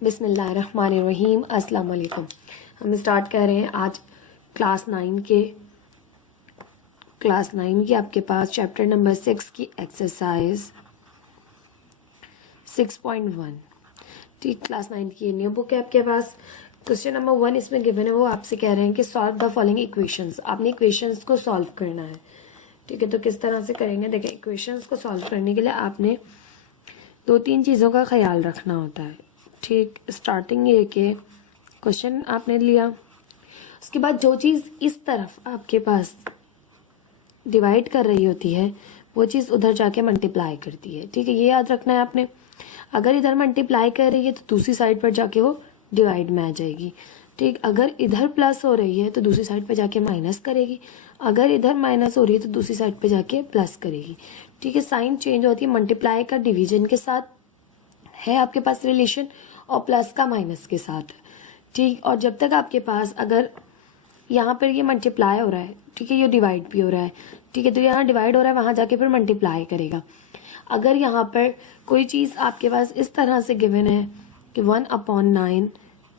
बिस्मिल्लाहिर्रहमानिर्रहीम। अस्सलाम वालेकुम। हम स्टार्ट कर रहे हैं आज क्लास नाइन के आपके पास चैप्टर नंबर 6 की एक्सरसाइज 6.1। ठीक, क्लास 9 की ये न्यू बुक है आपके पास। क्वेश्चन नंबर 1 इसमें गिवन है, वो आपसे कह रहे हैं कि सॉल्व द फॉलोइंग इक्वेशंस। आपने इक्वेशंस को सॉल्व करना है। ठीक है, तो किस तरह से करेंगे? देखिए, इक्वेशंस को सॉल्व करने के लिए आपने 2-3 चीज़ों का ख्याल रखना होता है। ठीक, स्टार्टिंग ये कि क्वेश्चन आपने लिया, उसके बाद जो चीज़ इस तरफ आपके पास डिवाइड कर रही होती है वो चीज़ उधर जाके मल्टीप्लाई करती है। ठीक है, ये याद रखना है आपने। अगर इधर मल्टीप्लाई कर रही है तो दूसरी साइड पर जाके वो डिवाइड में आ जाएगी। ठीक, अगर इधर प्लस हो रही है तो दूसरी साइड पे जाके माइनस करेगी। अगर इधर माइनस हो रही है तो दूसरी साइड पे जाके प्लस करेगी। ठीक है, साइन चेंज होती है। मल्टीप्लाई का डिवीजन के साथ है आपके पास रिलेशन और प्लस का माइनस के साथ। ठीक, और जब तक आपके पास अगर यहाँ पर ये मल्टीप्लाई हो रहा है, ठीक है, ये डिवाइड भी हो रहा है, ठीक है, तो यहाँ डिवाइड हो रहा है, वहाँ जाके फिर मल्टीप्लाई करेगा। अगर यहाँ पर कोई चीज़ आपके पास इस तरह से गिवन है कि 1/9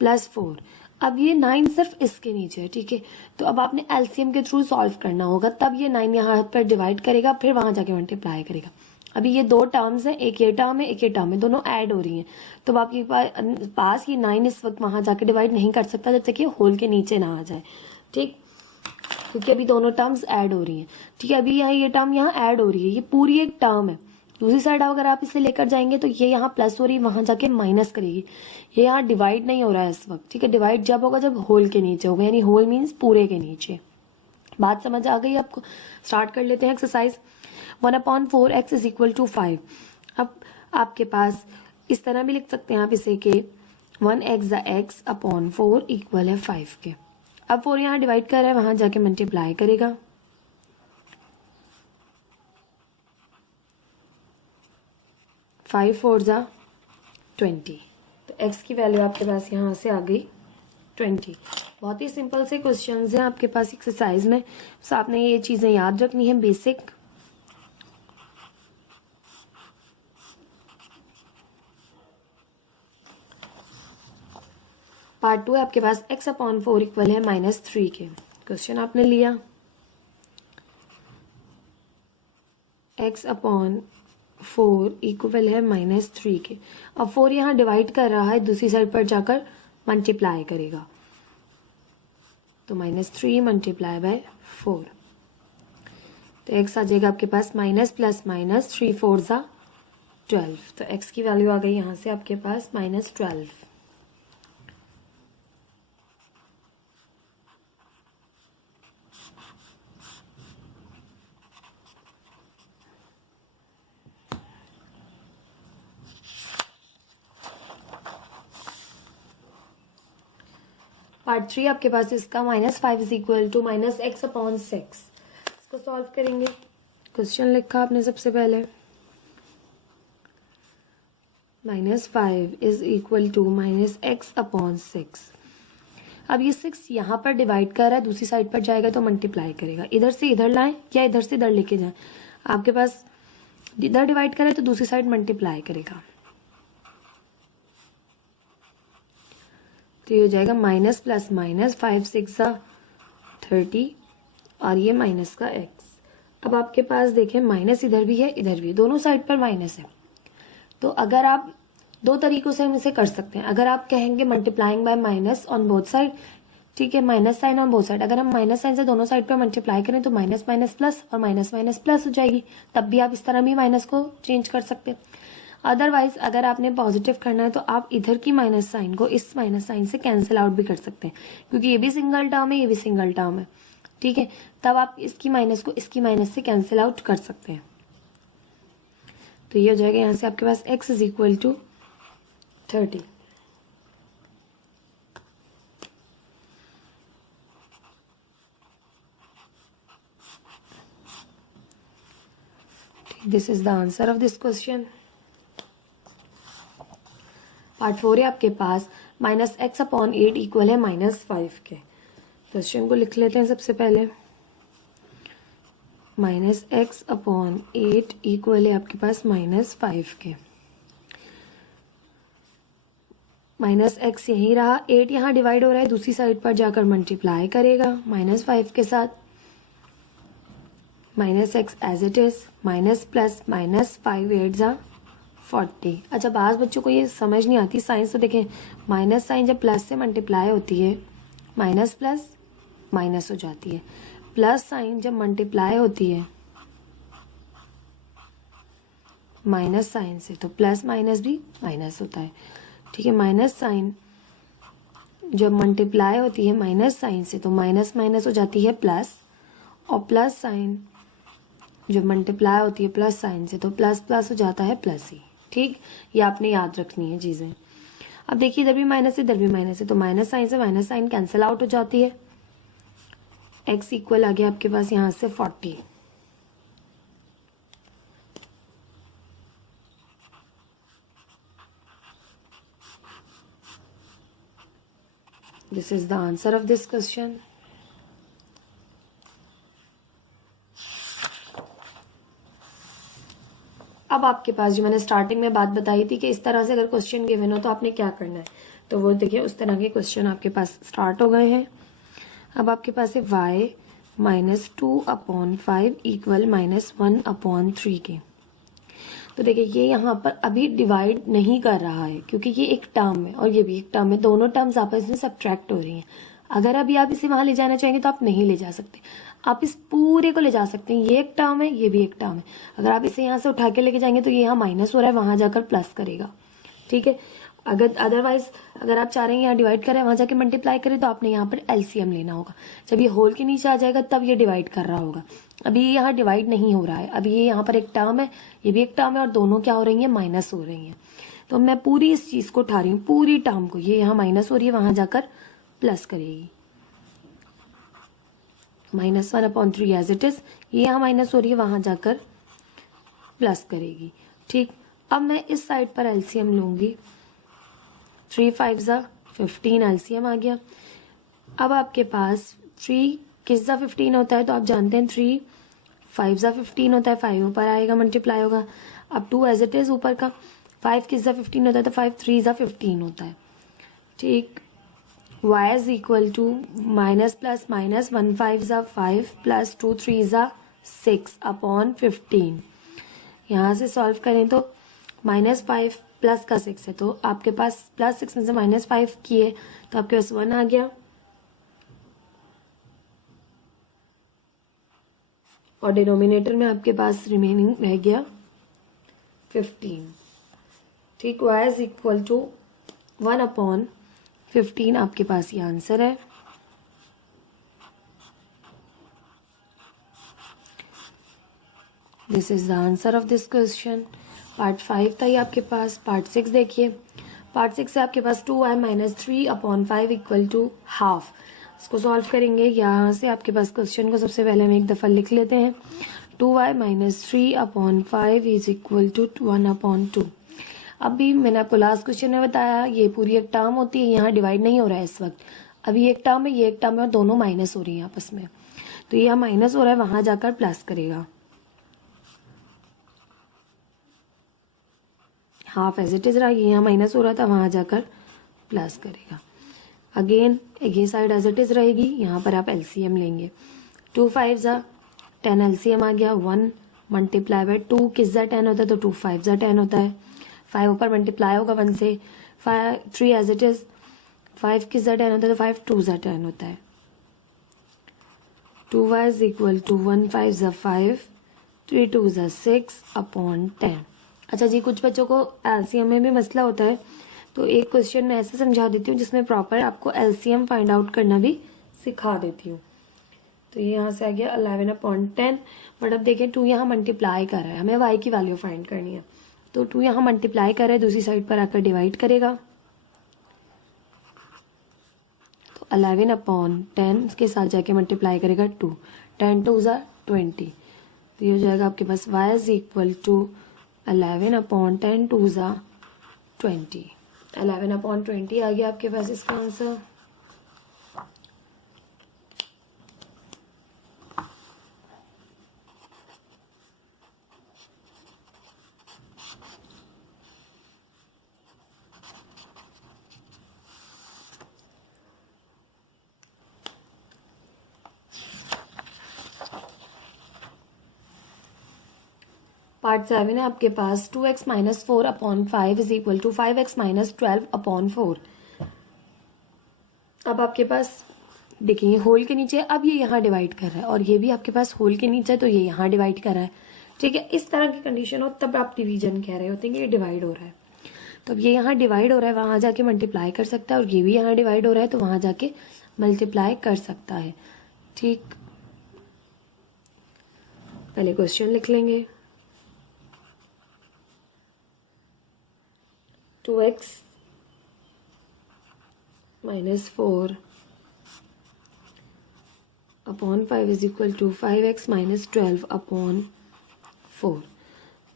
+ 4, अब ये 9 सिर्फ इसके नीचे है। ठीक है, तो अब आपने एलसीएम के थ्रू सॉल्व करना होगा, तब ये 9 यहाँ पर डिवाइड करेगा, फिर वहाँ जाके मल्टीप्लाई करेगा। अभी ये दो टर्म्स हैं, एक ये टर्म है, एक ये टर्म है, दोनों ऐड हो रही हैं। तो आपके पास ये 9 इस वक्त वहाँ जाके डिवाइड नहीं कर सकता जब तक ये होल के नीचे ना आ जाए। ठीक, क्योंकि अभी दोनों टर्म्स ऐड हो रही हैं। ठीक है, अभी यहाँ ये टर्म यहाँ ऐड हो रही है, ये पूरी एक टर्म है। दूसरी साइड अगर आप इसे लेकर जाएंगे तो ये यहाँ प्लस हो रही है, वहां जाके माइनस करेगी। ये यहाँ डिवाइड नहीं हो रहा है इस वक्त। ठीक है, डिवाइड जब होगा जब होल के नीचे होगा, यानी होल मीन्स पूरे के नीचे। बात समझ आ गई आपको? स्टार्ट कर लेते हैं एक्सरसाइज। 1/4x = 5। अब आपके पास इस तरह भी लिख सकते हैं आप इसे कि 1x/4 इक्वल है 5 के। अब 4 यहाँ डिवाइड कर रहा है, वहां जाके मल्टीप्लाई करेगा। 5 4 = 20। तो x की वैल्यू आपके पास यहाँ से आ गई 20। बहुत ही सिंपल से क्वेश्चंस हैं आपके पास एक्सरसाइज में, बस आपने ये चीजें याद रखनी है बेसिक। पार्ट 2 है आपके पास, x/4 इक्वल है -3 के। क्वेश्चन आपने लिया x/4 इक्वल है -3 के। अब 4 यहाँ डिवाइड कर रहा है, दूसरी साइड पर जाकर मल्टीप्लाई करेगा, तो -3 × 4, तो x आ जाएगा आपके पास माइनस प्लस माइनस 3 4 = 12। तो x की वैल्यू आ गई यहाँ से आपके पास -12। पार्ट 3 आपके पास इसका -5 = -x/6। इसको सॉल्व करेंगे। क्वेश्चन लिखा आपने सबसे पहले, -5 = -x/6। अब ये 6 यहाँ पर डिवाइड कर रहा है, दूसरी साइड पर जाएगा तो मल्टीप्लाई करेगा। इधर से इधर लाएं या इधर से इधर लेके जाएं, आपके पास इधर डिवाइड करे तो दूसरी साइड मल्टीप्लाई करेगा, तो ये हो जाएगा माइनस प्लस माइनस 5 6 = 30 और ये माइनस का x। अब आपके पास देखें माइनस इधर भी है इधर भी है, दोनों साइड पर माइनस है। तो अगर आप दो तरीकों से हम इसे कर सकते हैं। अगर आप कहेंगे multiplying by minus on both side, ठीक है, minus sign on both side. अगर हम माइनस साइन से दोनों साइड पर मल्टीप्लाई करें तो माइनस माइनस प्लस और माइनस माइनस प्लस हो जाएगी, तब भी आप इस तरह भी माइनस को चेंज कर सकते हैं। अदरवाइज अगर आपने पॉजिटिव करना है तो आप इधर की माइनस साइन को इस माइनस साइन से कैंसिल आउट भी कर सकते हैं, क्योंकि ये भी सिंगल टर्म है, ये भी सिंगल टर्म है। ठीक है, तब आप इसकी माइनस को इसकी माइनस से कैंसिल आउट कर सकते हैं। तो ये हो जाएगा यहाँ से आपके पास x = 30। This is the answer of this question. Part 4 है आपके पास, -x/8 इक्वल है -5 के। क्वेश्चन को लिख लेते हैं सबसे पहले। -x/8 इक्वल है आपके पास -5 के। माइनस एक्स यहीं रहा, 8 यहाँ डिवाइड हो रहा है, दूसरी साइड पर जाकर मल्टीप्लाई करेगा -5 के साथ, minus x as it is, minus plus -5 8 जा 40। अच्छा, बाज़ बच्चों को ये समझ नहीं आती साइंस, तो देखें माइनस साइन जब प्लस से मल्टीप्लाई होती है माइनस प्लस माइनस हो जाती है, प्लस साइन जब मल्टीप्लाई होती है माइनस साइन से तो प्लस माइनस भी माइनस होता है। ठीक है, माइनस साइन जब मल्टीप्लाई होती है माइनस साइन से तो माइनस माइनस हो जाती है प्लस, और प्लस साइन जब मल्टीप्लाई होती है प्लस साइन से तो प्लस प्लस हो जाता है प्लस ही। ठीक, ये आपने याद रखनी है चीज़ें। अब देखिए इधर भी माइनस है इधर भी माइनस है, तो माइनस साइन से माइनस साइन कैंसिल आउट हो जाती है, एक्स इक्वल आ गया आपके पास यहाँ से 40। This is the answer of this question. अब आपके पास जो मैंने स्टार्टिंग में बात बताई थी कि इस तरह से अगर क्वेश्चन गिवन हो तो आपने क्या करना है, तो वो देखिए उस तरह के क्वेश्चन आपके पास स्टार्ट हो गए हैं। अब आपके पास है y -2/5 इक्वल -1/3 के। तो देखिए ये यहाँ पर अभी डिवाइड नहीं कर रहा है क्योंकि ये एक टर्म है और ये भी एक टर्म है, दोनों टर्म्स आपस में सब्ट्रैक्ट हो रही हैं। अगर अभी आप इसे वहां ले जाना चाहेंगे तो आप नहीं ले जा सकते, आप इस पूरे को ले जा सकते हैं। ये एक टर्म है ये भी एक टर्म है, अगर आप इसे यहाँ से उठा के लेके जाएंगे तो ये यहाँ माइनस हो रहा है, वहां जाकर प्लस करेगा। ठीक है, अगर अदरवाइज अगर आप चाह रहे हैं यहाँ डिवाइड करें वहां जाके मल्टीप्लाई करें तो आपने यहाँ पर एलसीएम लेना होगा। जब ये होल के नीचे आ जाएगा तब ये डिवाइड कर रहा होगा, अभी ये यहाँ डिवाइड नहीं हो रहा है, अभी ये यहाँ पर एक टर्म है ये भी एक टर्म है और दोनों क्या हो रही है माइनस हो रही है। तो मैं पूरी इस चीज को उठा रही हूँ, पूरी टर्म को, ये यहाँ माइनस हो रही है वहां जाकर प्लस करेगी, -1/3 एज इट इज, ये यहाँ माइनस हो रही है वहां जाकर प्लस करेगी। ठीक, अब मैं इस साइड पर एलसीएम लूंगी, 3 5 जा 15 एलसीएम आ गया। अब आपके पास 3 किस जा 15 होता है, तो आप जानते हैं 3 5 जा 15 होता है, 5 ऊपर आएगा मल्टीप्लाई होगा। अब 2 एज इट इज ऊपर का, 5 किस जा 15 होता है तो 5 3 जा 15 होता है। ठीक, y is equal to minus plus minus 1 5 जा 5 प्लस 2 3 जा 6/15। यहाँ से सॉल्व करें तो -5 प्लस का 6 है, तो आपके पास +6 में से -5 किए तो आपके पास 1 आ गया और डिनोमिनेटर में आपके पास रिमेनिंग रह गया 15। ठीक, y इज इक्वल टू 1/15 आपके पास ये आंसर है। This is the answer of this question. Part 5 था ये आपके पास। पार्ट 6 देखिए, पार्ट 6 से आपके पास 2y -3/5 इक्वल टू हाफ, इसको सॉल्व करेंगे। यहाँ से आपके पास क्वेश्चन को सबसे पहले हम एक दफ़ा लिख लेते हैं, 2y -3/5 इज इक्वल टू 1/2। अभी मैंने आपको लास्ट क्वेश्चन में बताया ये पूरी एक टर्म होती है, यहाँ डिवाइड नहीं हो रहा है इस वक्त, अभी एक टर्म है ये एक टर्म है और दोनों माइनस हो रही है आपस में, तो ये माइनस हो रहा है वहां जाकर प्लस करेगा, हाफ एज इट इज रहा, ये यहाँ माइनस हो रहा था वहां जाकर प्लस करेगा। अगेन ये साइड एज इट इज रहेगी, यहाँ पर आप एलसीएम लेंगे, 2 5 जा 10 एलसीएम आ गया, 1 मल्टीप्लाई बाय 2 किस जा 10 होता है तो 2 5 जा 10 होता है, 5 ऊपर मल्टीप्लाई होगा 1 से, 3 एज इट इज, 5 किस जा 10 होता है तो 5 2 जा 10 होता है, 2y इज इक्वल टू 1 5 जा 5 3 2 जा 6/10। अच्छा जी, कुछ बच्चों को एलसीएम में भी मसला होता है, तो एक क्वेश्चन मैं ऐसे समझा देती हूँ जिसमें प्रॉपर आपको एलसीएम फाइंड आउट करना भी सिखा देती हूँ। तो ये यहाँ से आ गया 11/10, बट अब देखें 2 यहाँ मल्टीप्लाई कर रहा है, हमें y की वैल्यू फाइंड करनी है, तो 2 यहाँ मल्टीप्लाई कर रहा है, दूसरी साइड पर आकर डिवाइड करेगा, तो 11/10 के साथ जाके मल्टीप्लाई करेगा 2, 10 2 जा 20, तो ये हो जाएगा आपके पास y इज इक्वल टू 11/10 2 जा 20, 11/20 आ गया आपके पास इसका आंसर। पार्ट 7 है आपके पास 2x minus 4 upon 5 is equal to 5x minus 12 upon 4। अब आपके पास देखिए होल के नीचे, अब ये यहाँ डिवाइड कर रहा है और ये भी आपके पास होल के नीचे, तो ये यहाँ डिवाइड कर रहा है। ठीक है, इस तरह की कंडीशन हो तब आप डिवीजन कह रहे होते हैं कि ये डिवाइड हो रहा है। तो अब ये यहाँ डिवाइड हो रहा है, वहां जाके मल्टीप्लाई कर सकता है, और ये भी यहाँ डिवाइड हो रहा है तो वहां जाके मल्टीप्लाई कर सकता है। ठीक, पहले क्वेश्चन लिख लेंगे। 2x minus 4 upon 5 is equal to 5x minus 12 upon 4।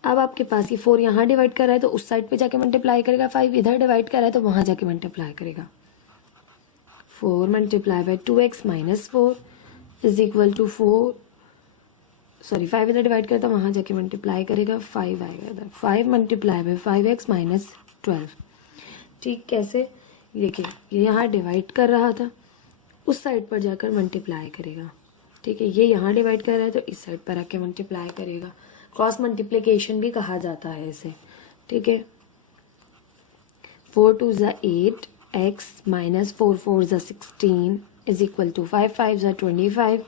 अब आपके पास ये 4 यहाँ डिवाइड कर रहा है तो उस साइड पे जाके मल्टीप्लाई करेगा, 5 इधर डिवाइड कर रहा है तो वहां जाके मल्टीप्लाई करेगा। 4 multiply by 2x minus 4 is equal to 5 इधर डिवाइड करता, वहां जाके मल्टीप्लाई करेगा, 5 आएगा इधर। 5 मल्टीप्लाई बाय 5x माइनस 12। ठीक, कैसे? देखिए ये यहाँ डिवाइड कर रहा था, उस साइड पर जाकर मल्टीप्लाई करेगा। ठीक है, ये यहाँ डिवाइड कर रहा है तो इस साइड पर आके मल्टीप्लाई करेगा। क्रॉस मल्टीप्लिकेशन भी कहा जाता है इसे। ठीक है, 4 2 ज़ा 8 x माइनस 4 4 ज़ा 16 इज इक्वल टू 5 5 ज़ा 25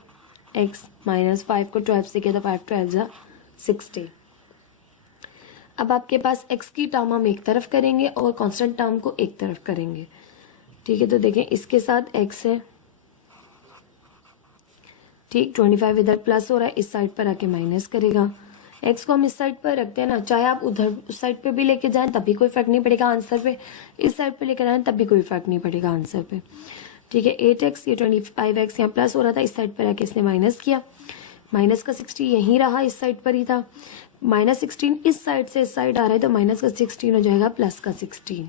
x माइनस 5 को 12 से किया तो 5 12 ज़ा 60। अब आपके पास x की टर्म हम एक तरफ करेंगे और कांस्टेंट टर्म को एक तरफ करेंगे। ठीक है, तो देखें इसके साथ x है। ठीक, 25 इधर प्लस हो रहा है, इस साइड पर आके माइनस करेगा। x को हम इस साइड पर रखते हैं ना, चाहे आप उधर उस साइड पे भी लेके जाएं तब भी कोई फर्क नहीं पड़ेगा आंसर पे, इस साइड पे लेकर आए तब भी कोई फर्क नहीं पड़ेगा आंसर पे। ठीक है, 8x ये 25x यहाँ प्लस हो रहा था, इस साइड पर आके इसने माइनस किया। माइनस का 60 यहीं रहा, इस साइड पर ही था। माइनस 16 इस साइड से इस साइड आ रहा है तो माइनस का 16 हो जाएगा प्लस का 16।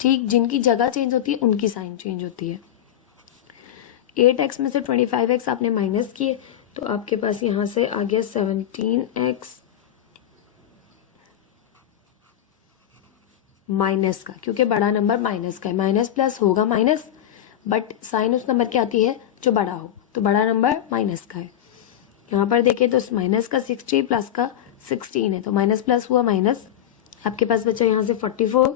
ठीक, जिनकी जगह चेंज होती है उनकी साइन चेंज होती है। 8x में से 25x आपने माइनस किए तो आपके पास यहाँ से आ गया 17x माइनस का, क्योंकि बड़ा नंबर माइनस का है, माइनस प्लस होगा माइनस, बट साइन उस नंबर की आती है जो बड़ा हो, तो बड़ा नंबर माइनस का है। यहाँ पर देखें तो माइनस का 60 प्लस का 16 है, तो माइनस प्लस हुआ माइनस, आपके पास बचा यहाँ से 44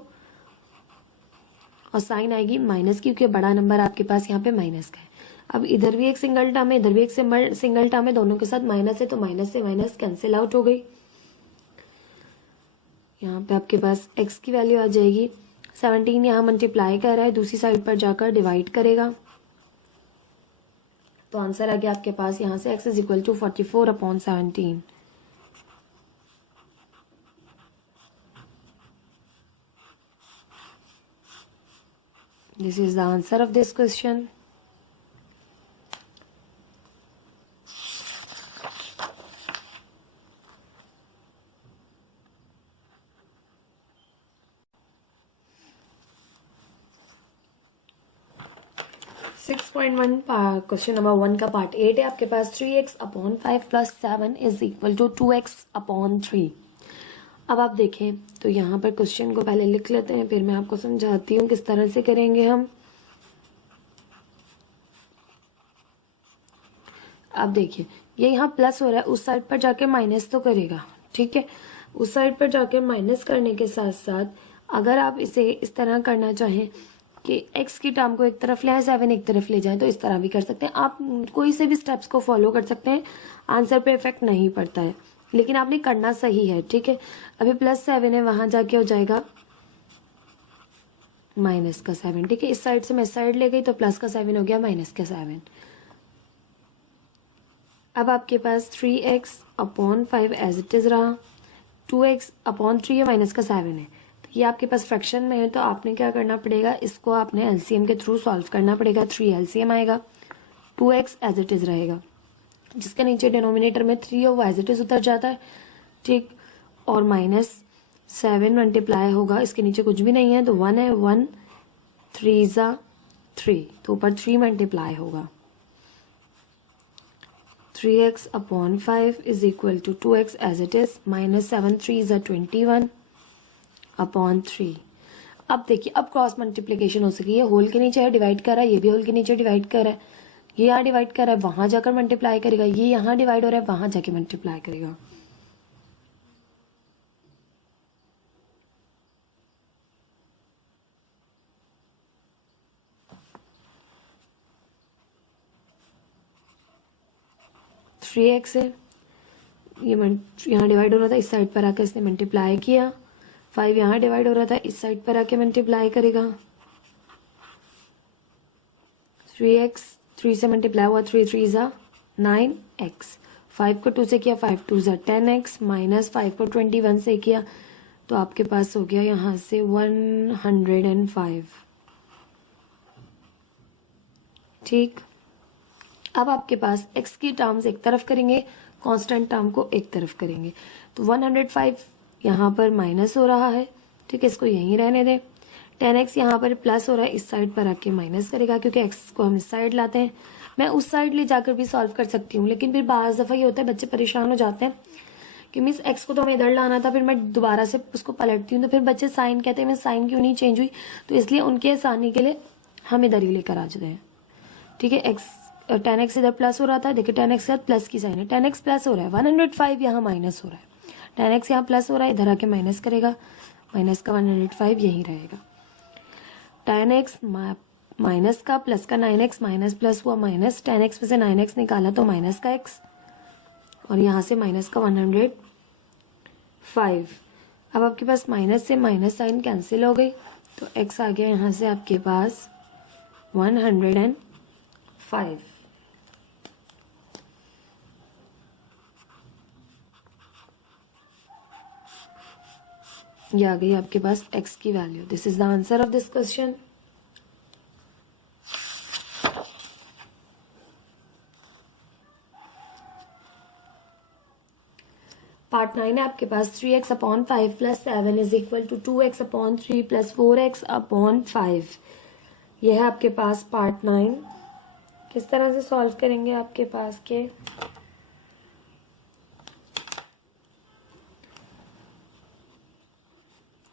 और साइन आएगी माइनस की, क्योंकि बड़ा नंबर आपके पास यहाँ पे माइनस का है। अब इधर भी एक सिंगल टर्म है, इधर भी एक सिंगल टर्म है, दोनों के साथ माइनस है तो माइनस से माइनस कैंसिल आउट हो गई। यहाँ पे आपके पास x की वैल्यू आ जाएगी 17, यहाँ मल्टीप्लाई कर रहा है, दूसरी साइड पर जाकर डिवाइड करेगा तो आंसर आ गया आपके पास यहाँ से x is equal to 44 upon 17। This is the answer of this question. Question number 1 का पार्ट 8 है आपके पास। 3x upon 5 plus 7 is equal to 2x upon 3। अब आप देखें तो यहाँ पर क्वेश्चन को पहले लिख लेते हैं, फिर मैं आपको समझाती हूँ किस तरह से करेंगे हम। अब देखिए ये यहाँ प्लस हो रहा है, उस साइड पर जाके माइनस तो करेगा। ठीक है, उस साइड पर जाके माइनस करने के साथ साथ अगर आप इसे इस तरह करना चाहें कि x की टर्म को एक तरफ ले आए, 7 एक तरफ ले जाए, तो इस तरह भी कर सकते हैं आप। कोई से भी स्टेप्स को फॉलो कर सकते हैं, आंसर पे इफेक्ट नहीं पड़ता है, लेकिन आपने करना सही है। ठीक है, अभी प्लस 7 है, वहां जाके हो जाएगा माइनस का 7। ठीक है, इस साइड से मैं इस साइड ले गई तो प्लस का 7 हो गया माइनस का 7। अब आपके पास 3x upon 5 as it is रहा, 2x अपॉन 3 है, माइनस का 7 है, ये आपके पास फ्रैक्शन में है तो आपने क्या करना पड़ेगा, इसको आपने एलसीएम के थ्रू सॉल्व करना पड़ेगा। 3 एलसीएम आएगा, 2x एज इट इज रहेगा, जिसके नीचे डिनोमिनेटर में 3 हो वो एज इट इज उतर जाता है। ठीक, और माइनस 7 मल्टीप्लाई होगा, इसके नीचे कुछ भी नहीं है तो 1 है, 1 3 ज़ा 3, तो ऊपर 3 मल्टीप्लाई होगा। 3x upon 5 is equal to 2x as it is, minus 7 3 ज़ा 21 अपॉन 3। अब देखिए अब क्रॉस मल्टीप्लिकेशन हो सकी है, होल के नीचे है डिवाइड कर रहा है, ये भी होल के नीचे डिवाइड कर रहा है, ये यहाँ डिवाइड कर रहा है, वहां जाकर मल्टीप्लाई करेगा, ये यहाँ डिवाइड हो रहा है, वहां जाके मल्टीप्लाई करेगा। 3x है, ये यहाँ डिवाइड हो रहा था, इस साइड पर आकर इसने मल्टीप्लाई किया। 5 यहाँ डिवाइड हो रहा था, इस साइड पर आके मल्टीप्लाई करेगा। 3x 3 से मल्टीप्लाई हुआ, 3 3 ज़ा 9x। 5 को 2 से किया, 5 2 ज़ा 10x, माइनस 5 को 21 से किया, तो आपके पास हो गया यहाँ से 105। ठीक, अब आपके पास x की टर्म्स एक तरफ करेंगे, कांस्टेंट टर्म को एक तरफ करेंगे, तो 105 यहाँ पर माइनस हो रहा है। ठीक है, इसको यहीं रहने दें। 10x यहाँ पर प्लस हो रहा है, इस साइड पर आके माइनस करेगा, क्योंकि x को हम इस साइड लाते हैं। मैं उस साइड ले जाकर भी सॉल्व कर सकती हूँ, लेकिन फिर बाज़ दफ़ा ये होता है बच्चे परेशान हो जाते हैं कि मिस x को तो हमें इधर लाना था, फिर मैं दोबारा से उसको पलटती हूँ, तो फिर बच्चे साइन कहते हैं मिस साइन क्यों नहीं चेंज हुई, तो इसलिए उनके आसानी के लिए हम इधर ही लेकर आ जाते हैं। ठीक है, 10x इधर प्लस हो रहा था, देखिए 10x के साथ प्लस की साइन है, 10x प्लस हो रहा है, 105 यहाँ माइनस हो रहा है, 10x यहाँ प्लस हो रहा है, इधर आके माइनस करेगा, माइनस का 105 यही रहेगा। 10x माइनस का प्लस का 9x, माइनस प्लस हुआ माइनस, 10x में से 9x निकाला तो माइनस का x, और यहाँ से माइनस का 105। अब आपके पास माइनस से माइनस साइन कैंसिल हो गई, तो x आ गया यहाँ से आपके पास 105। ये आ गई आपके पास x की value. This is the answer of this question. Part 9 है आपके पास 3x upon 5 plus 7 is equal to 2x upon 3 plus 4x upon 5। यह है आपके पास पार्ट 9। किस तरह से सॉल्व करेंगे आपके पास के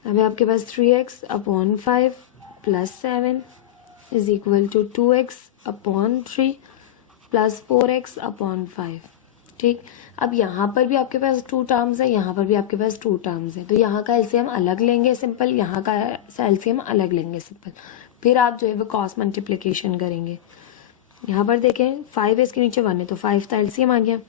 अब आपके पास 3x upon 5 plus 7 is equal to 2x upon 3 plus 4x upon 5। ठीक, अब यहाँ पर भी आपके पास 2 टर्म्स है, यहाँ पर भी आपके पास 2 टर्म्स है, तो यहाँ का एलसीएम अलग लेंगे सिंपल, यहाँ का एलसीएम अलग लेंगे सिंपल, फिर आप जो है वो क्रॉस मल्टीप्लिकेशन करेंगे। यहाँ पर देखें 5 है, इसके नीचे 1 है, तो 5 का एलसीएम आ गया।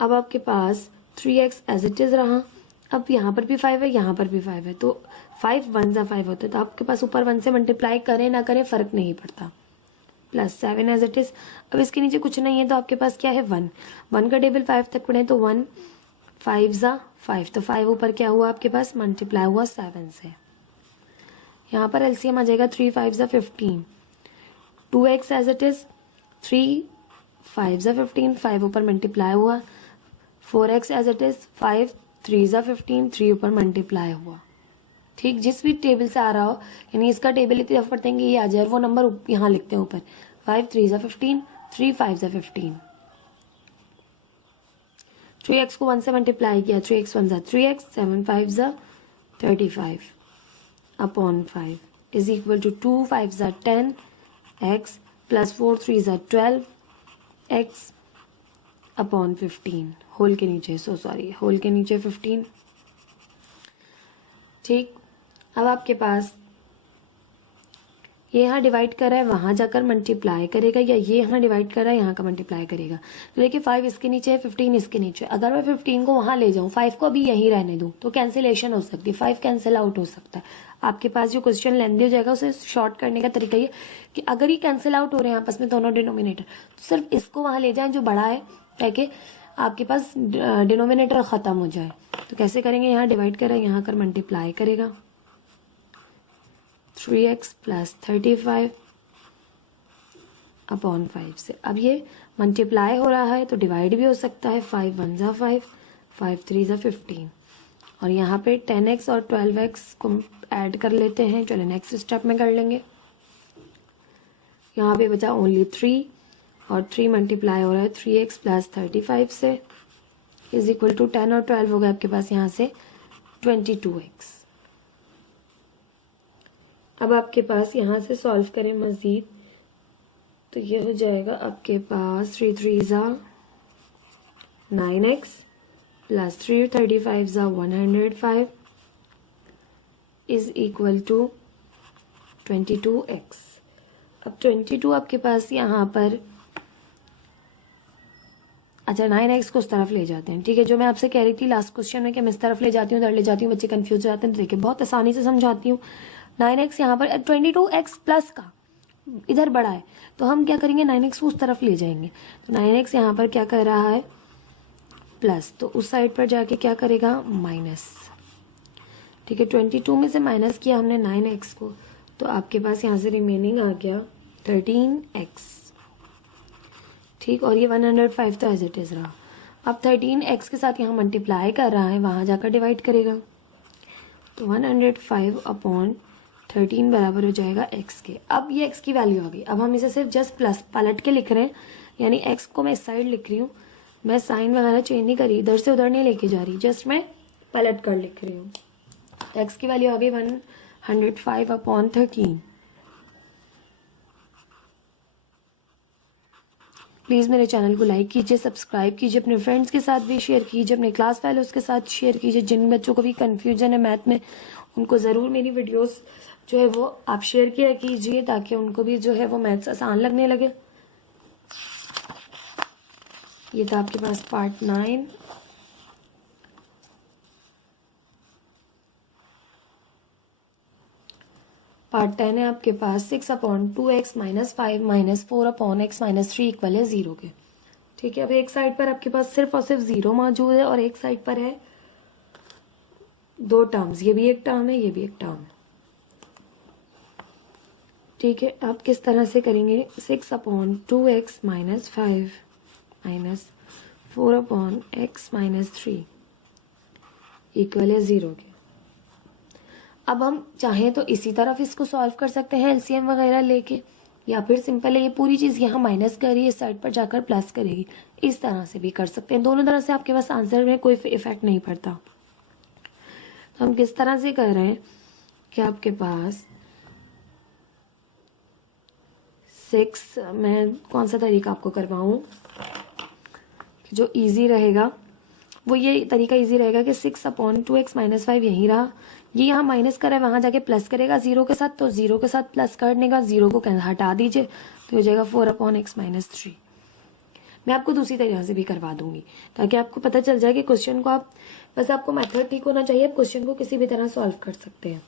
अब आपके पास 3x एज इट इज रहा, अब यहाँ पर भी 5 है, यहाँ पर भी 5 है, तो 5 1 ज़ा 5 होता है, तो आपके पास ऊपर 1 से मल्टीप्लाई करें ना करें फर्क नहीं पड़ता, प्लस 7 एज इट इज। अब इसके नीचे कुछ नहीं है, तो आपके पास क्या है 1 1 का टेबल 5 तक पढ़े, तो 1 5 ज़ा 5, तो 5 ऊपर क्या हुआ आपके पास मल्टीप्लाई हुआ 7 से। यहाँ पर एलसीएम आ जाएगा 3 5 ज़ा 15, 2x एज इट इज, 3 5 ज़ा 15, 5 ऊपर मल्टीप्लाई हुआ, 4x एज इट इज, 5 3 ज़ा 15, 3 ऊपर मल्टीप्लाई हुआ। ठीक, जिस भी टेबल से आ रहा हो, यानी इसका टेबल इतनी दफा पढ़ते हैं कि ये आ जाए, और वो नंबर यहाँ लिखते हैं ऊपर, 5 3 ज़ा 15, 3 5 ज़ा 15। 3x को 1 से मल्टीप्लाई किया, 3x 1 ज़ा 3x, 7 5 ज़ा 35 अपॉन 5 इज इक्वल टू 2 5 ज़ा 10 x प्लस 4 3 ज़ा 12 x अपॉन 15, होल के नीचे होल के नीचे 15। ठीक, अब आपके पास ये यहाँ डिवाइड कर रहा है, वहां जाकर मल्टीप्लाई करेगा, या ये यहाँ डिवाइड कर रहा है, यहाँ का मल्टीप्लाई करेगा। तो देखिए 5 इसके नीचे है, 15 इसके नीचे, अगर मैं 15 को वहां ले जाऊँ, 5 को अभी यहीं रहने दूँ, तो कैंसिलेशन हो सकती है, 5 कैंसिल आउट हो सकता है। आपके पास जो क्वेश्चन लेंदी हो जाएगा उसे शॉर्ट करने का तरीका ये कि अगर ये कैंसिल आउट हो रहे हैं आपस में दोनों डिनोमिनेटर, तो सिर्फ इसको वहां ले जाएं जो बड़ा है, ताकि आपके पास डिनोमिनेटर खत्म हो जाए। तो कैसे करेंगे, यहाँ डिवाइड कर रहे हैं, यहाँ कर मल्टीप्लाई करेगा, 3x प्लस 35 अपॉन 5 से। अब ये मल्टीप्लाई हो रहा है तो डिवाइड भी हो सकता है, 5 1 ज़ा 5, 5 3 ज़ा 15, और यहाँ पे 10x और 12x को ऐड कर लेते हैं, चलो नेक्स्ट स्टेप में कर लेंगे। यहाँ पे बचा ओनली 3, और 3 मल्टीप्लाई हो रहा है 3x प्लस 35 से इज इक्वल टू 10 और 12 हो गया आपके पास यहाँ से 22x। अब आपके पास यहाँ से सॉल्व करें मजीद, तो ये हो जाएगा आपके पास 3 3 ज़ा 9x प्लस 3 35 ज़ा 105 इज इक्वल टू 22x। अब 22 आपके पास यहाँ पर अच्छा 9x को उस तरफ ले जाते हैं, ठीक है। जो मैं आपसे कह रही थी लास्ट क्वेश्चन में कि मैं इस तरफ ले जाती हूँ उधर ले जाती हूँ, बच्चे कंफ्यूज हो जाते हैं। तो देखिए बहुत आसानी से समझाती हूँ। 9x यहाँ पर 22x प्लस का इधर बड़ा है, तो हम क्या करेंगे 9x को उस तरफ ले जाएंगे। तो 9x यहाँ पर क्या कर रहा है प्लस, तो उस साइड पर जाके क्या करेगा माइनस, ठीक है। 22 में से माइनस किया हमने 9x को, तो आपके पास यहाँ से रिमेनिंग आ गया 13x, ठीक। और ये 105 तो एज इट इज रहा। अब 13x के साथ यहाँ मल्टीप्लाई कर रहा है, वहाँ जाकर डिवाइड करेगा, तो 105 अपॉन 13 बराबर हो जाएगा x के। अब ये x की वैल्यू आ गई। अब हम इसे सिर्फ जस्ट प्लस पलट के लिख रहे हैं, यानी x को मैं इस साइड लिख रही हूँ, मैं साइन वगैरह चेंज नहीं करी, इधर से उधर नहीं लेके जा रही, जस्ट मैं पलट कर लिख रही हूँ। तो x की वैल्यू आ गई 105 अपॉन 13। प्लीज़ मेरे चैनल को लाइक कीजिए, सब्सक्राइब कीजिए, अपने फ्रेंड्स के साथ भी शेयर कीजिए, अपने क्लास फेलोज के साथ शेयर कीजिए। जिन बच्चों को भी कन्फ्यूजन है मैथ में, उनको ज़रूर मेरी वीडियोस जो है वो आप शेयर किया कीजिए, ताकि उनको भी जो है वो मैथ्स आसान लगने लगे। ये था आपके पास पार्ट 9। पार्ट 10 है आपके पास 6 upon 2x minus 5 minus 4 upon x minus 3 equal है 0 के, ठीक है। अब एक साइड पर आपके पास सिर्फ और सिर्फ 0 मौजूद है और एक साइड पर है दो टर्म्स, ये भी एक टर्म है, ये भी एक टर्म है, ठीक है। आप किस तरह से करेंगे 6 upon 2x minus 5 minus 4 upon x minus 3 equal है 0 के। अब हम चाहें तो इसी तरफ इसको सॉल्व कर सकते हैं एलसीएम वगैरह लेके, या फिर सिंपल है ये पूरी चीज़ यहाँ माइनस करिए, इस साइड पर जाकर प्लस करेगी, इस तरह से भी कर सकते हैं। दोनों तरह से आपके पास आंसर में कोई इफेक्ट नहीं पड़ता। तो हम किस तरह से कर रहे हैं कि आपके पास 6, मैं कौन सा तरीका आपको करवाऊँ जो इजी रहेगा, वो ये तरीका इजी रहेगा कि 6 अपॉन 2x माइनस 5 यहीं रहा, ये यहाँ माइनस कर रहा है, वहाँ जाके प्लस करेगा 0 के साथ, तो 0 के साथ प्लस करने का 0 को हटा दीजिए, तो हो जाएगा 4 अपॉन x माइनस 3। मैं आपको दूसरी तरीके से भी करवा दूंगी, ताकि आपको पता चल जाए कि क्वेश्चन को आप, बस आपको मेथड ठीक होना चाहिए, आप क्वेश्चन को किसी भी तरह सॉल्व कर सकते हैं।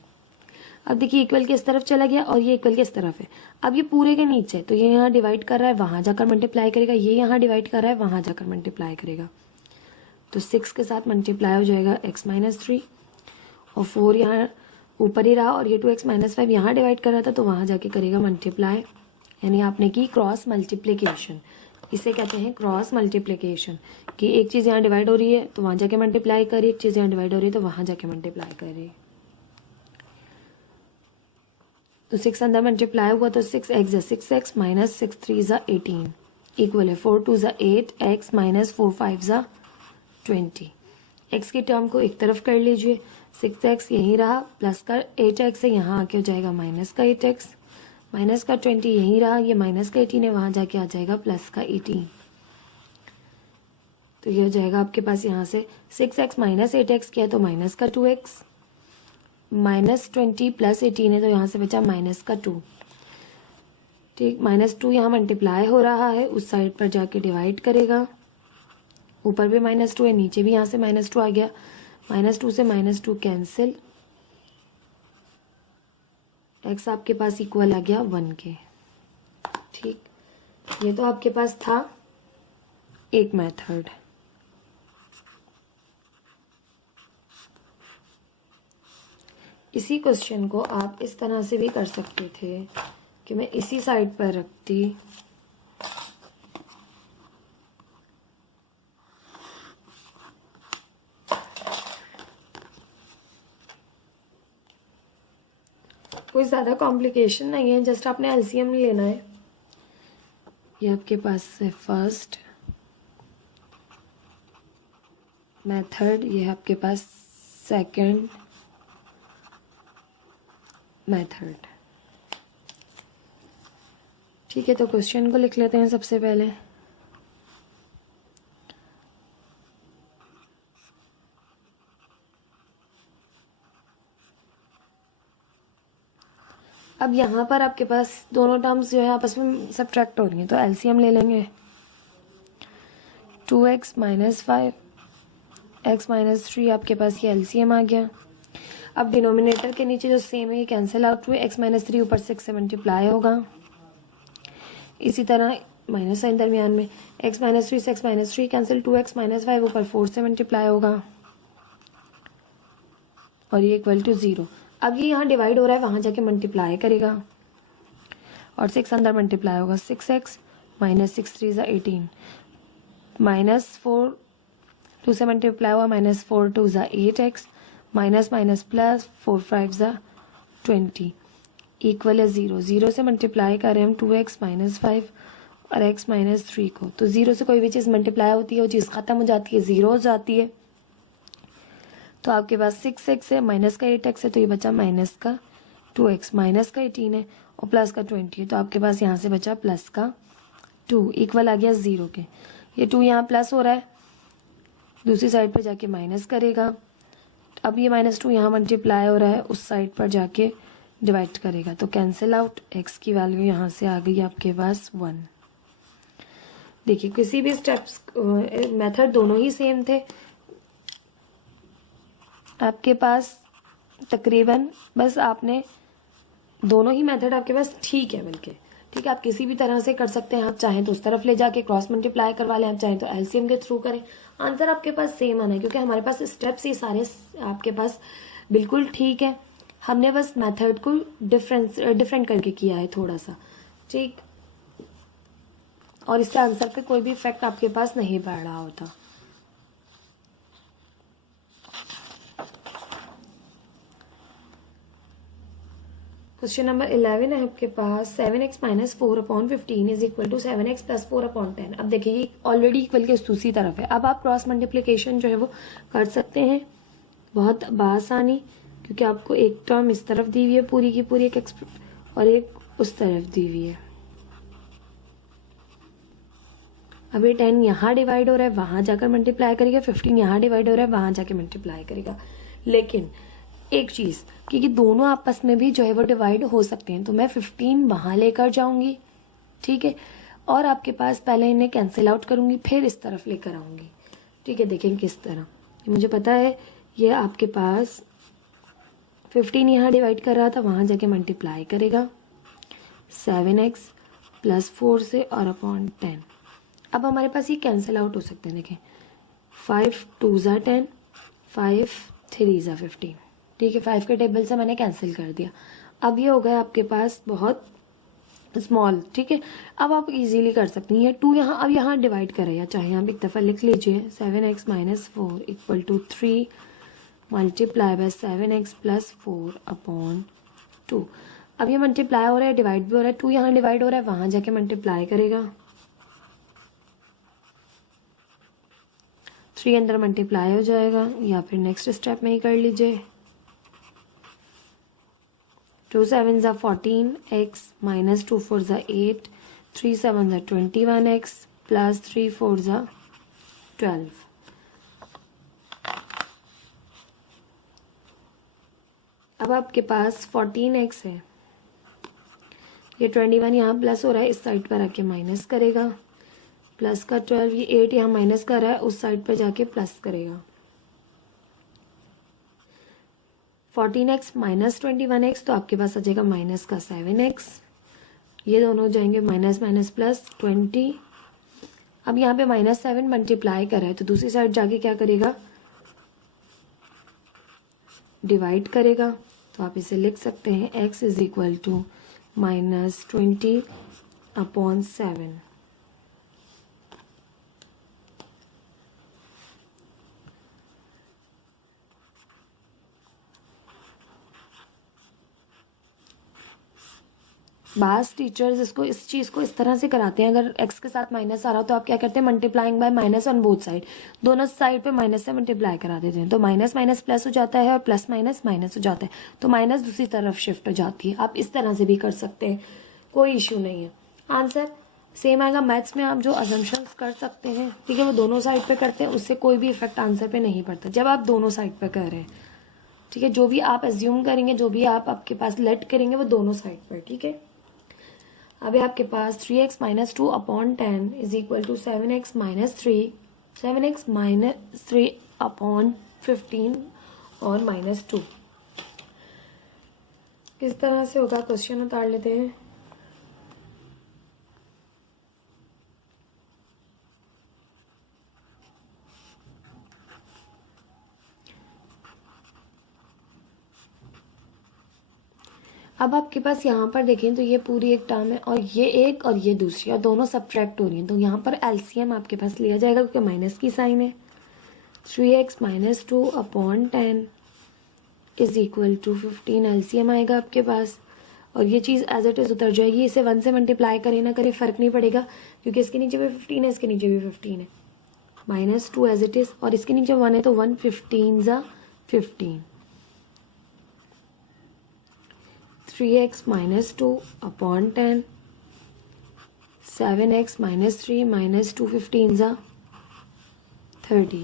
अब देखिए इक्वल के इस तरफ चला गया और ये इक्वल के इस तरफ है। अब ये पूरे के नीचे, तो ये यहाँ डिवाइड कर रहा है, वहाँ जाकर मल्टीप्लाई करेगा, ये यहाँ डिवाइड कर रहा है, वहाँ जाकर मल्टीप्लाई करेगा, तो 6 के साथ मल्टीप्लाई हो जाएगा x माइनस 3, और 4 यहाँ ऊपर ही रहा, और ये 2x माइनस 5 यहाँ डिवाइड कर रहा था, तो वहाँ जाके करेगा मल्टीप्लाई, यानी आपने की क्रॉस मल्टीप्लिकेशन। इसे कहते हैं क्रॉस मल्टीप्लिकेशन, कि एक चीज़ यहाँ डिवाइड हो रही है तो वहाँ जाके मल्टीप्लाई करिए, एक चीज़ यहाँ डिवाइड हो रही है तो वहाँ जाके मल्टीप्लाई करिए। तो 6 अंदर मल्टीप्लाई हुआ, तो 6x ज़ा 6x माइनस 6 3 ज़ा 18 इक्वल है 4 2 ज़ा 8 x माइनस 4 5 ज़ा 20। x की टर्म को एक तरफ कर लीजिए, 6x यहीं रहा, प्लस का 8x है, यहाँ आके हो जाएगा माइनस का 8x, माइनस का 20 यहीं रहा, ये माइनस का 18 है, वहाँ जाके आ जाएगा प्लस का 18। तो ये हो जाएगा आपके पास यहाँ से 6x माइनस 8x किया तो माइनस का 2x, माइनस 20 प्लस 18 है, तो यहाँ से बचा माइनस का 2, ठीक। माइनस 2 यहाँ मल्टीप्लाई हो रहा है, उस साइड पर जाके डिवाइड करेगा, ऊपर भी माइनस 2 है, नीचे भी यहाँ से माइनस 2 आ गया, माइनस 2 से माइनस 2 कैंसिल, x आपके पास इक्वल आ गया 1 के, ठीक। ये तो आपके पास था एक मेथड। इसी क्वेश्चन को आप इस तरह से भी कर सकते थे कि मैं इसी साइड पर रखती, कोई ज़्यादा कॉम्प्लिकेशन नहीं है, जस्ट आपने एलसीएम लेना है। ये आपके पास है फर्स्ट मेथड, ये है आपके पास सेकंड मेथड, ठीक है। तो क्वेश्चन को लिख लेते हैं सबसे पहले। अब यहाँ पर आपके पास दोनों टर्म्स जो है आपस में सब्ट्रैक्ट हो रही हैं, तो एलसीएम ले लेंगे। 2x माइनस 5, x माइनस 3, आपके पास ये एलसीएम आ गया। अब डिनोमिनेटर के नीचे जो सेम है ये कैंसिल आउट हुए, x माइनस 3 ऊपर 6 से मल्टीप्लाई होगा, इसी तरह माइनस साइन दरमियान में, x माइनस 3 से x minus 3 cancel, 2x minus 5 ऊपर 4 से मल्टीप्लाई होगा और ये इक्वल टू 0। अब ये यहाँ डिवाइड हो रहा है, वहाँ जाके मल्टीप्लाई करेगा और 6 अंदर मल्टीप्लाई होगा, 6x माइनस 6 3 ज़ा 18, माइनस 4 2 से मल्टीप्लाई हुआ, माइनस 4 2 ज़ा 8x, माइनस माइनस प्लस 4 5 ज़ा 20 इक्वल है 0। 0 से मल्टीप्लाई करें हम 2x माइनस 5 और x माइनस 3 को, तो 0 से कोई भी चीज़ मल्टीप्लाई होती है वो चीज़ ख़त्म हो जाती है, 0 हो जाती है। तो आपके पास 6x है, माइनस का 8x है, तो ये बचा माइनस का 2x, माइनस का 18 है और प्लस का 20 है, तो आपके पास यहाँ से बचा प्लस का 2 इक्वल आ गया 0 के। ये 2 यहाँ प्लस हो रहा है, दूसरी साइड पे जाके माइनस करेगा, अब ये माइनस 2 यहाँ मल्टीप्लाई हो रहा है, उस साइड पर जाके डिवाइड करेगा, तो कैंसिल आउट, x की वैल्यू यहाँ से आ गई आपके पास 1। देखिए किसी भी स्टेप्स मेथड दोनों ही सेम थे आपके पास तकरीबन, बस आपने दोनों ही मेथड आपके पास ठीक है बल्कि, ठीक है। आप किसी भी तरह से कर सकते हैं, आप चाहें तो उस तरफ ले जाके क्रॉस मल्टीप्लाई करवा लें, आप चाहें तो एलसीएम के थ्रू करें, आंसर आपके पास सेम आना है क्योंकि हमारे पास स्टेप्स ये सारे आपके पास बिल्कुल ठीक है। हमने बस मेथड को डिफरेंट करके किया है थोड़ा सा, ठीक, और इससे आंसर पे कोई भी इफेक्ट आपके पास नहीं पड़ रहा होता। क्वेश्चन नंबर 11 है आपके पास, 7x minus 4/15 is equal to 7x plus 4/10। अब देखिए ये ऑलरेडी इक्वल के दूसरी तरफ है, अब आप क्रॉस मल्टीप्लिकेशन जो है वो कर सकते हैं बहुत बासानी, क्योंकि आपको एक टर्म इस तरफ दी हुई है पूरी की पूरी एक और एक उस तरफ दी हुई है। अब ये 10 यहाँ डिवाइड हो रहा है, वहां जाकर मल्टीप्लाई करेगा, 15 यहाँ डिवाइड हो रहा है, वहां जाके मल्टीप्लाई करेगा। लेकिन एक चीज, क्योंकि दोनों आपस में भी जो है वो डिवाइड हो सकते हैं, तो मैं 15 वहां लेकर जाऊंगी, ठीक है, और आपके पास पहले इन्हें कैंसिल आउट करूंगी, फिर इस तरफ लेकर आऊंगी, ठीक है। देखें किस तरह, मुझे पता है ये आपके पास 15 यहाँ डिवाइड कर रहा था, वहां जाके मल्टीप्लाई करेगा 7x प्लस 4 से और अपॉन 10। अब हमारे पास ये कैंसिल आउट हो सकते हैं, देखें 5 2 ज़ा 10, 5 3 ज़ा 15, ठीक है, 5 के टेबल से मैंने कैंसिल कर दिया। अब ये हो गया आपके पास बहुत स्मॉल, ठीक है। अब आप इजीली कर सकते हैं, ये 2 यहाँ अब यहाँ डिवाइड करें, या चाहे आप एक दफ़ा लिख लीजिए 7x minus 4 equal to 3 multiply by 7x plus 4 upon 2। अब ये मल्टीप्लाई हो रहा है, डिवाइड भी हो रहा है, 2 यहाँ डिवाइड हो रहा है, वहां जाके मल्टीप्लाई करेगा, 3 अंदर मल्टीप्लाई हो जाएगा, या फिर नेक्स्ट स्टेप में ही कर लीजिए, 2 7 ज़ा 14x माइनस 2 4 ज़ा 8, 3 7 ज़ा 21x प्लस 3 4 ज़ा 12। अब आपके पास 14x है, ये 21 यहाँ प्लस हो रहा है, इस साइड पर आके माइनस करेगा, प्लस का 12, ये 8 यहाँ माइनस कर रहा है, उस साइड पर जाके प्लस करेगा, 14x माइनस 21x, तो आपके पास आ जाएगा माइनस का 7x, ये दोनों हो जाएंगे माइनस माइनस प्लस 20। अब यहाँ पे माइनस 7 मल्टीप्लाई कर रहा है, तो दूसरी साइड जाके क्या करेगा, डिवाइड करेगा, तो आप इसे लिख सकते हैं x is equal to minus 20 upon 7। बास टीचर्स इसको इस चीज़ को इस तरह से कराते हैं, अगर x के साथ माइनस आ रहा हो तो आप क्या करते हैं, multiplying by minus on both side, दोनों साइड पे माइनस से मल्टीप्लाई करा देते हैं, तो माइनस माइनस प्लस हो जाता है और प्लस माइनस माइनस हो जाता है, तो माइनस दूसरी तरफ शिफ्ट हो जाती है। आप इस तरह से भी कर सकते हैं, कोई इशू नहीं है, आंसर सेम आएगा। मैथ्स में आप जो अजम्पशंस कर सकते हैं, ठीक है, वो दोनों साइड पे करते हैं, उससे कोई भी इफेक्ट आंसर पे नहीं पड़ता जब आप दोनों साइड पे कर रहे हैं, ठीक है। जो भी आप एज्यूम करेंगे, जो भी आप आपके पास लेट करेंगे, वो दोनों साइड पर, ठीक है। अभी आपके पास 3x minus 2 upon 10 is equal to 7x minus 3 7x minus 3 upon 15 और -2। किस तरह से होगा क्वेश्चन उतार लेते हैं। अब आपके पास यहाँ पर देखें तो ये पूरी एक टर्म है और ये एक और ये दूसरी और दोनों सब्ट्रैक्ट हो रही हैं, तो यहाँ पर एलसीएम आपके पास लिया जाएगा क्योंकि माइनस की साइन है। 3x minus 2 upon 10 is equal to 15 LCM आएगा आपके पास, और ये चीज़ एज इट इज़ उतर जाएगी। इसे 1 से मल्टीप्लाई करे ना करे फ़र्क नहीं पड़ेगा क्योंकि इसके नीचे भी 15 है, इसके नीचे भी 15 है। -2 एज इट इज़ और इसके नीचे 1 है तो 1 15 ज़ा 15। 3x minus 2 upon 10, 7x minus 3 minus 2 15 ज़ा 30।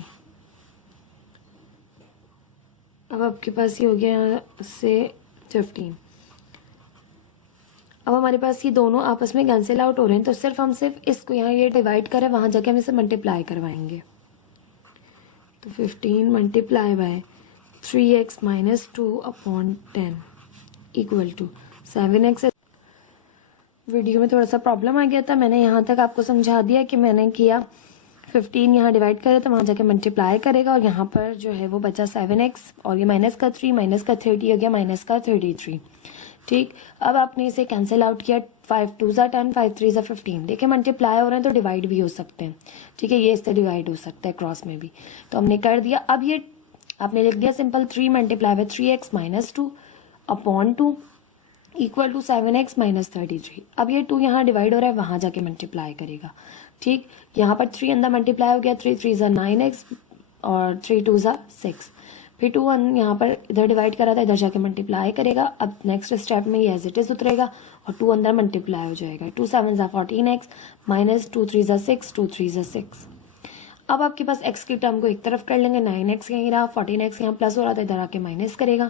अब आपके पास ये हो गया से 15। अब हमारे पास ये दोनों आपस में कैंसिल आउट हो रहे हैं, तो सिर्फ इसको यहाँ ये डिवाइड करें, वहाँ जाके हम इसे मल्टीप्लाई करवाएंगे। तो 15 multiply by 3x minus 2 upon 10 equal to 7x। Video में थोड़ा सा प्रॉब्लम आ गया था, मैंने यहाँ तक आपको समझा दिया कि मैंने किया 15 यहाँ डिवाइड करे तो वहाँ जाके मल्टीप्लाई करेगा, और यहाँ पर जो है वो बचा 7x और ये माइनस का 3 माइनस का 30 हो गया माइनस का 33। ठीक, अब आपने इसे कैंसिल आउट किया, 5 2 ज़ा 10 5 3 ज़ा 15। देखिए मल्टीप्लाई हो रहे हैं तो डिवाइड भी हो सकते हैं। ठीक है, ये इससे डिवाइड हो सकता है क्रॉस में भी, तो हमने कर दिया। अब ये आपने लिख दिया simple 3 multiply by 3x minus 2 upon 2 equal to 7x minus 33। अब ये 2 यहाँ डिवाइड हो रहा है, वहाँ जाके मल्टीप्लाई करेगा। ठीक, यहाँ पर 3 अंदर मल्टीप्लाई हो गया, 3 3 ज़ा 9x और 3 2 ज़ा 6। फिर 2 यहाँ पर इधर डिवाइड करा था, इधर जाके मल्टीप्लाई करेगा। अब नेक्स्ट स्टेप में ये एज इट इज उतरेगा और 2 अंदर मल्टीप्लाई हो जाएगा। 2 7 ज़ा 14x माइनस 2 3 ज़ा 6 2 3 ज़ा 6। अब आपके पास x की टर्म को एक तरफ कर लेंगे, 9x यहीं रहा, 14x यहाँ प्लस हो रहा था, इधर आके माइनस करेगा,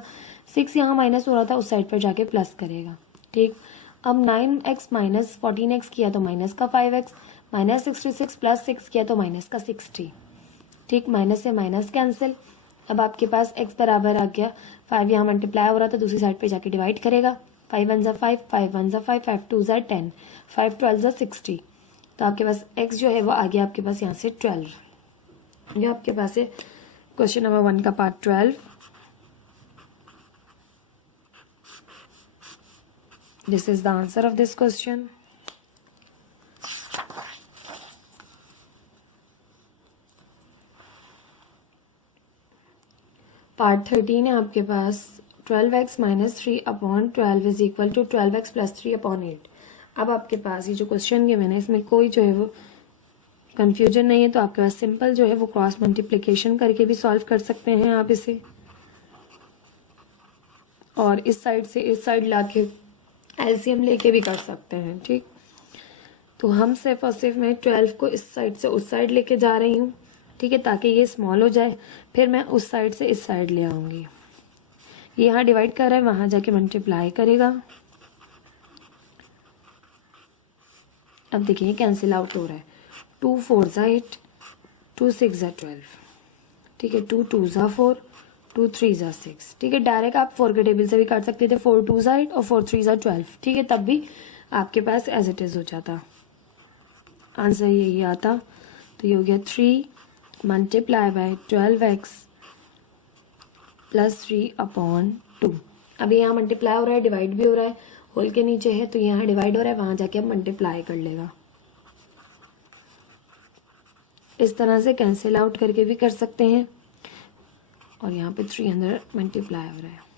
6 यहाँ माइनस हो रहा था, उस साइड पर जाके प्लस करेगा। ठीक, अब 9x माइनस 14x किया तो माइनस का 5x, माइनस 66 प्लस 6 किया तो माइनस का 60। ठीक, माइनस से माइनस कैंसिल। अब आपके पास x बराबर आ गया 5 यहाँ मल्टीप्लाई हो रहा था, दूसरी साइड पे जाके डिवाइड करेगा। 5 1 ज़ा 5 5 1 ज़ा 5 5 2 ज़ा 10 5 12 ज़ा 60। तो आपके पास x जो है वो आ गया आपके पास यहाँ से 12। ये आपके पास है क्वेश्चन नंबर 1 का part 12। This is the answer of this question. Part 13 है आपके पास 12x minus 3 upon 12 is equal to 12x plus 3 upon 8। अब आपके पास ये जो क्वेश्चन के मैंने इसमें कोई जो है वो कंफ्यूजन नहीं है, तो आपके पास सिंपल जो है वो क्रॉस मल्टीप्लिकेशन करके भी सॉल्व कर सकते हैं आप इसे, और इस साइड से इस साइड लाके एलसीएम लेके भी कर सकते हैं। ठीक, तो हम सिर्फ और सिर्फ मैं 12 को इस साइड से उस साइड लेके जा रही हूँ। ठीक है, ताकि ये स्मॉल हो जाए, फिर मैं उस साइड से इस साइड ले आऊंगी। ये यहाँ डिवाइड कर रहा है, वहां जाके मल्टीप्लाई करेगा। अब देखिए कैंसिल आउट हो रहा है, 2 4 ज़ा 8 2 6 ज़ा 12। ठीक है, 2 2 ज़ा 4 2 3 ज़ा 6। ठीक है, डायरेक्ट आप 4 के टेबल से भी काट सकते थे, 4 2 ज़ा 8 और 4 3 ज़ा 12। ठीक है, तब भी आपके पास एज इट इज हो जाता, आंसर यही आता। तो ये हो गया 3 multiply bye 12x plus 3 upon 2। अभी यहाँ मल्टीप्लाई हो रहा है, डिवाइड भी हो रहा है, होल के नीचे है तो यहाँ डिवाइड हो रहा है, वहां जाके अब मल्टीप्लाई कर लेगा। इस तरह से कैंसिल आउट करके भी कर सकते हैं, और यहाँ पे 3 अंदर मल्टीप्लाई हो रहा है।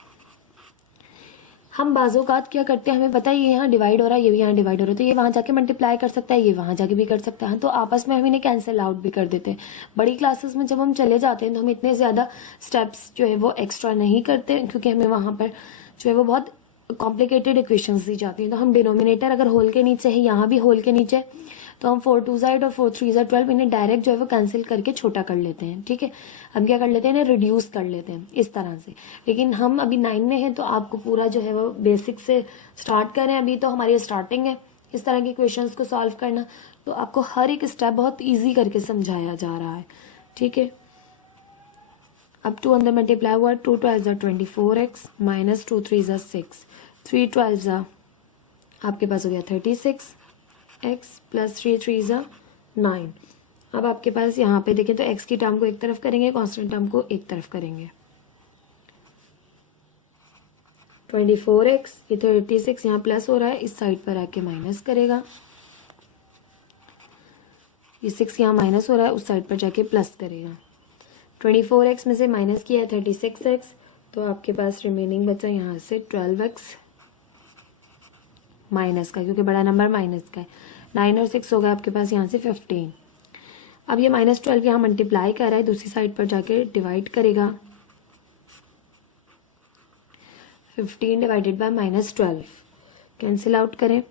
हम बाज़ोकात क्या करते हैं, हमें पता है ये यहाँ डिवाइड हो रहा है, ये भी यहाँ डिवाइड हो रहा है, तो ये वहाँ जाके मल्टीप्लाई कर सकता है, ये वहाँ जाके भी कर सकता है, तो आपस में हम इन्हें कैंसिल आउट भी कर देते हैं। बड़ी क्लासेस में जब हम चले जाते हैं तो हम इतने ज़्यादा स्टेप्स जो है वो एक्स्ट्रा नहीं करते, क्योंकि हमें वहाँ पर जो है वो बहुत कॉम्प्लिकेटेड इक्वेशंस दी जाती हैं। तो हम डिनोमिनेटर अगर होल के नीचे है, यहाँ भी होल के नीचे, तो हम 4 2 ज़ा 8 और 4 3 ज़ा 12 इन्हें डायरेक्ट जो है वो कैंसिल करके छोटा कर लेते हैं। ठीक है, हम क्या कर लेते हैं, इन्हें रिड्यूस कर लेते हैं इस तरह से। लेकिन हम अभी 9 में हैं, तो आपको पूरा जो है वो बेसिक से स्टार्ट करें, अभी तो हमारी स्टार्टिंग है इस तरह के क्वेश्चंस को सॉल्व करना, तो आपको हर एक स्टेप बहुत ईजी करके समझाया जा रहा है। ठीक है, अब 2 अंदर मल्टीप्लाई हुआ, 2 12 24x माइनस 2 3 6, 3 12 आपके पास हो गया 36x प्लस 3 3 9। अब आपके पास यहाँ पे देखें तो x की टर्म को एक तरफ करेंगे, कांस्टेंट टर्म को एक तरफ करेंगे। 24x, ये 36 यहाँ प्लस हो रहा है, इस साइड पर आके माइनस करेगा। ये 6 यहाँ माइनस हो रहा है, उस साइड पर जाके प्लस करेगा। 24x में से माइनस किया है 36x, तो आपके पास रिमेनिंग बचा यहाँ से 12x माइनस का, क्योंकि बड़ा नंबर माइनस का है। 9 और 6 हो गया आपके पास यहाँ से 15। अब ये -12 यहाँ मल्टीप्लाई कर रहा है, दूसरी साइड पर जाके डिवाइड करेगा। 15 डिवाइडेड बाय -12 कैंसिल आउट करें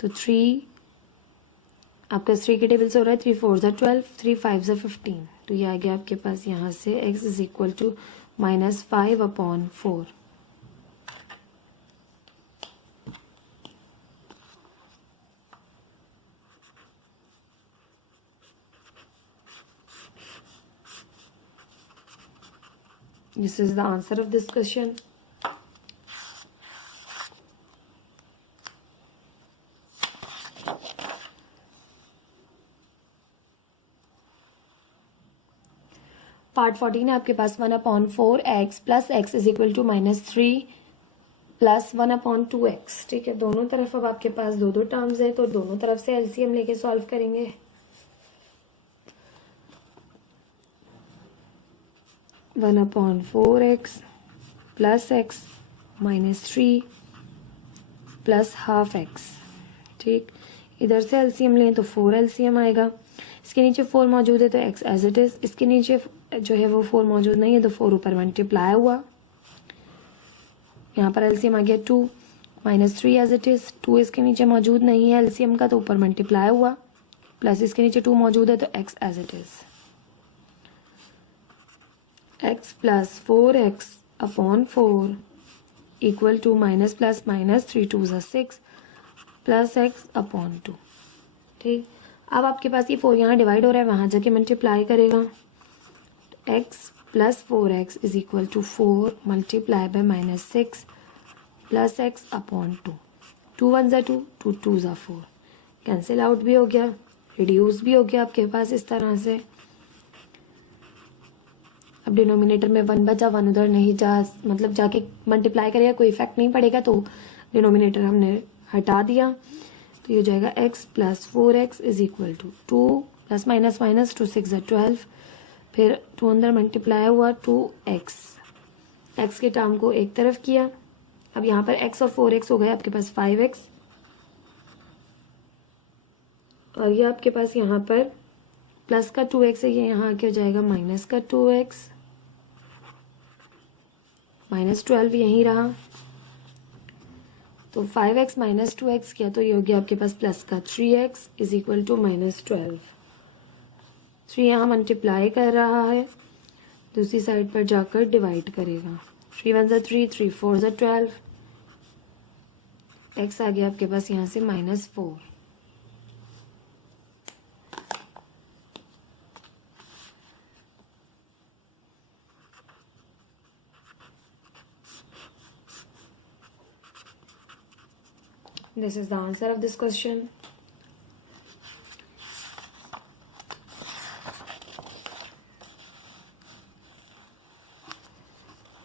तो 3 आपका 3 के टेबल से हो रहा है, 3 4 12, 3 5 15, तो ये आ गया आपके पास यहाँ से x is equal to -5/4। This is the answer of this question. Part 14 है आपके पास 1/4x plus x is equal to -3 plus 1/2x। ठीक है, दोनों तरफ अब आपके पास दो टर्म्स है, तो दोनों तरफ से एलसीएम लेके सॉल्व करेंगे। One upon 4x plus x -3 plus half x। ठीक, इधर से एलसीएम लें तो 4 एलसीएम आएगा। इसके नीचे 4 मौजूद है तो x एज इट इज, इसके नीचे जो है वो 4 मौजूद नहीं है तो 4 ऊपर मल्टीप्लाई हुआ, यहाँ पर एलसीएम आ गया 2 -3 एज इट इज। 2 इसके नीचे मौजूद नहीं है एलसीएम का, तो ऊपर मल्टीप्लाई हुआ, प्लस इसके नीचे 2 मौजूद है तो x as it is. x plus 4x/4 equal to minus plus minus 3 2 6 plus x/2। ठीक, अब आपके पास ये 4 यहाँ डिवाइड हो रहा है, वहां जाके मल्टीप्लाई करेगा। x plus 4x is equal to 4 multiply by -6 plus x/2। 2 1 2, 2 2 4, cancel out भी हो गया, रिड्यूस भी हो गया आपके पास इस तरह से। अब डिनोमिनेटर में 1 बचा, 1 उधर नहीं जा, मतलब जाके मल्टीप्लाई करेगा, कोई इफेक्ट नहीं पड़ेगा, तो डिनोमिनेटर हमने हटा दिया, तो ये हो जाएगा x plus 4x is equal to 2 plus minus minus 2 6 12, फिर 2 अंदर मल्टीप्लाई हुआ 2x, x के टर्म को एक तरफ किया। अब यहाँ पर x और 4x हो गए आपके पास 5x, और ये आपके पास यहाँ पर प्लस का 2x है, ये यहाँ आके हो जाएगा माइनस का 2x, -12 यहीं रहा, तो 5x माइनस 2x किया तो ये हो गया आपके पास प्लस का 3x इज इक्वल टू -12। 3 यहाँ मल्टीप्लाई कर रहा है, दूसरी साइड पर जाकर डिवाइड करेगा। 3 1 3, 3 4 12, x आ गया आपके पास यहाँ से -4। This is the answer of this question.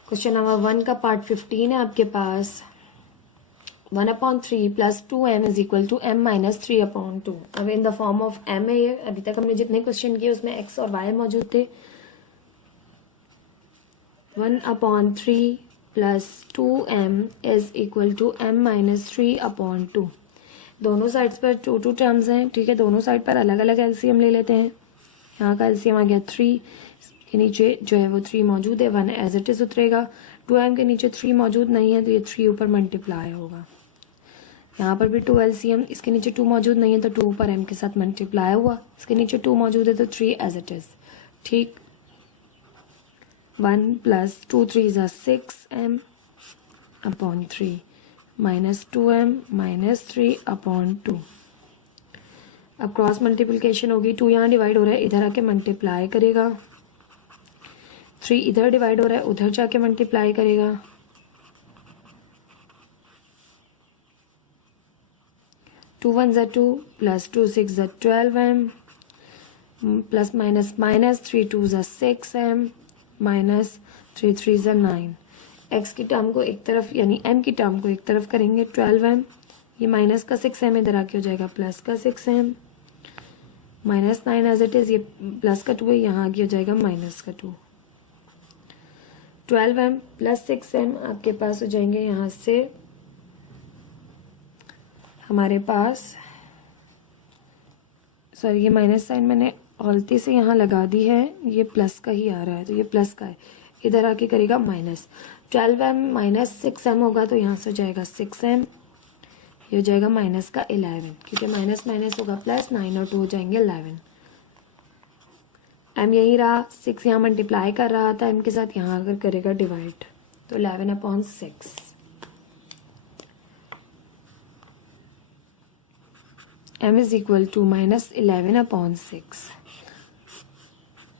Question number 1 का पार्ट 15 है आपके पास 1/3 plus 2m is equal to m minus 3/2। अब in the form of m है ये। अभी तक हमने जितने क्वेश्चन किए उसमें x और y मौजूद थे। 1/3 plus 2m is equal to m minus 3/2। दोनों साइड्स पर 2 टर्म्स हैं, ठीक है। दोनों साइड पर अलग अलग एलसीएम ले लेते हैं। यहाँ का एलसीएम आ गया 3 के नीचे जो है वो 3 मौजूद है, 1 एज इट इज उतरेगा। 2m के नीचे 3 मौजूद नहीं है तो ये 3 ऊपर मल्टीप्लाई होगा। यहाँ पर भी 2 एलसीएम, इसके नीचे 2 मौजूद नहीं है तो 2 ऊपर m के साथ मल्टीप्लाई हुआ। इसके नीचे 2 मौजूद है तो 3 एज इट इज, ठीक। 1 plus 2 3 6m/3 minus 2m minus 3/2। अब क्रॉस मल्टीप्लिकेशन होगी, 2 यहाँ डिवाइड हो रहा है, इधर आके मल्टीप्लाई करेगा। 3 इधर डिवाइड हो रहा है, उधर जाके मल्टीप्लाई करेगा। 2 1 ज़ा 2 प्लस 2 6 ज़ा 12m प्लस माइनस माइनस 3 2 ज़ा 6m माइनस 3 3 ज़ा 9। x की टर्म को एक तरफ यानी m की टर्म को एक तरफ करेंगे 12m, ये माइनस का 6m इधर आके हो जाएगा प्लस का 6m minus 9 as it is, ये प्लस का 2 है, यहाँ आगे हो जाएगा माइनस का 2। 12m प्लस 6m आपके पास हो जाएंगे यहाँ से हमारे पास, सॉरी ये माइनस साइन मैंने गलती से यहाँ लगा दी है, ये प्लस का ही आ रहा है तो ये प्लस का है, इधर आके करेगा माइनस। 12m माइनस 6m होगा तो यहाँ से हो जाएगा 6m, ये हो जाएगा माइनस का 11 क्योंकि माइनस माइनस होगा प्लस, 9 और 2 हो जाएंगे 11। m यही रहा, 6 यहाँ मल्टीप्लाई कर रहा था m के साथ, यहाँ अगर करेगा डिवाइड तो 11/6। m is equal to minus 11/6।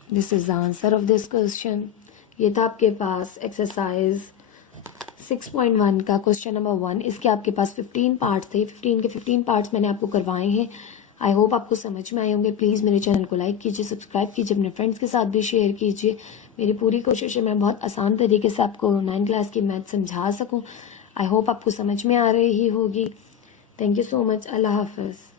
This is the answer of this question. ये था आपके पास एक्सरसाइज 6.1 का क्वेश्चन नंबर 1। इसके आपके पास 15 पार्ट्स थे, 15 के 15 पार्ट्स मैंने आपको करवाए हैं। आई होप आपको समझ में आए होंगे। प्लीज़ मेरे चैनल को लाइक कीजिए, सब्सक्राइब कीजिए, अपने फ्रेंड्स के साथ भी शेयर कीजिए। मेरी पूरी कोशिश है मैं बहुत आसान तरीके से आपको 9th क्लास की मैथ समझा सकूं। आई होप आपको समझ में आ रही होगी। Thank you so much. अल्लाह हाफिज़।